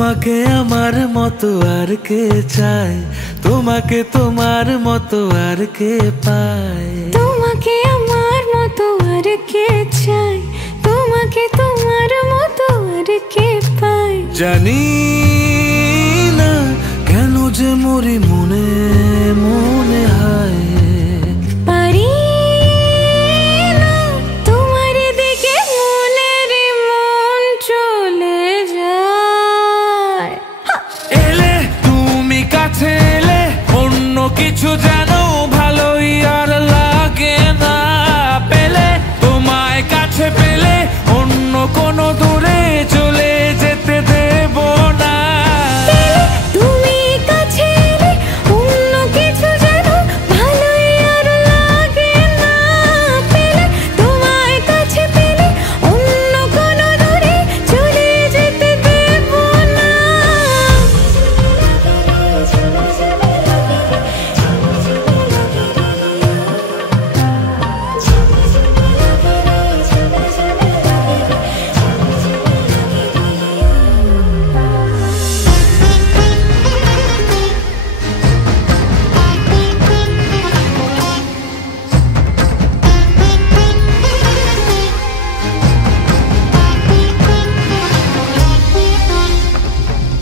তোমাকে আমার মতো আর কে চায়, তোমাকে তোমার মতো আর কে পায়। তোমাকে আমার মতো আর কে চায়, তোমাকে তোমার মতো আর কে পায়। জানি না কেন যে মরি মনে মনে হায়, পারি না তোমার দিকে মনের মন চলে যায়। এলে তুমি কাছে এলে অন্য কিছু যেন ভালোই আর লাগে না। পেলে তোমায় কাছে পেলে অন্য কোনো দূরে চলে যেতে দেব না। তুমি কাছে এলে অন্য কিছু যেন ভালোই আর লাগে না। পেলে তোমায় কাছে পেলে অন্য কোনো দূরে চলে যেতে দেব না।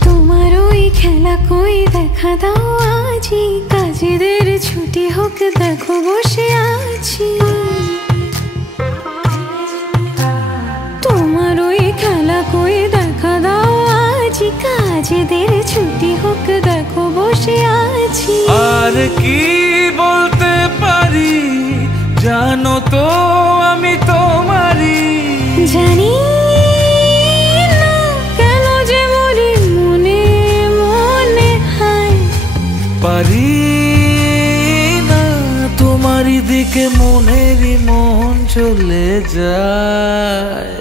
তোমার ওই খেলা কই দেখা দাও আজি, কাজেদের ছুটি হোক দেখো বসে আছি। তোমার ওই খেলা কই দেখা দাও আজি, কাজেদের ছুটি হোক দেখো বসে আছি। আর কি বলতে পারি জানো তো আমি তোমারই। জানি না কেন যে মরি মনে মনে হায়, পারি না তোমারই দিকে মনেরই মন চলে যায়।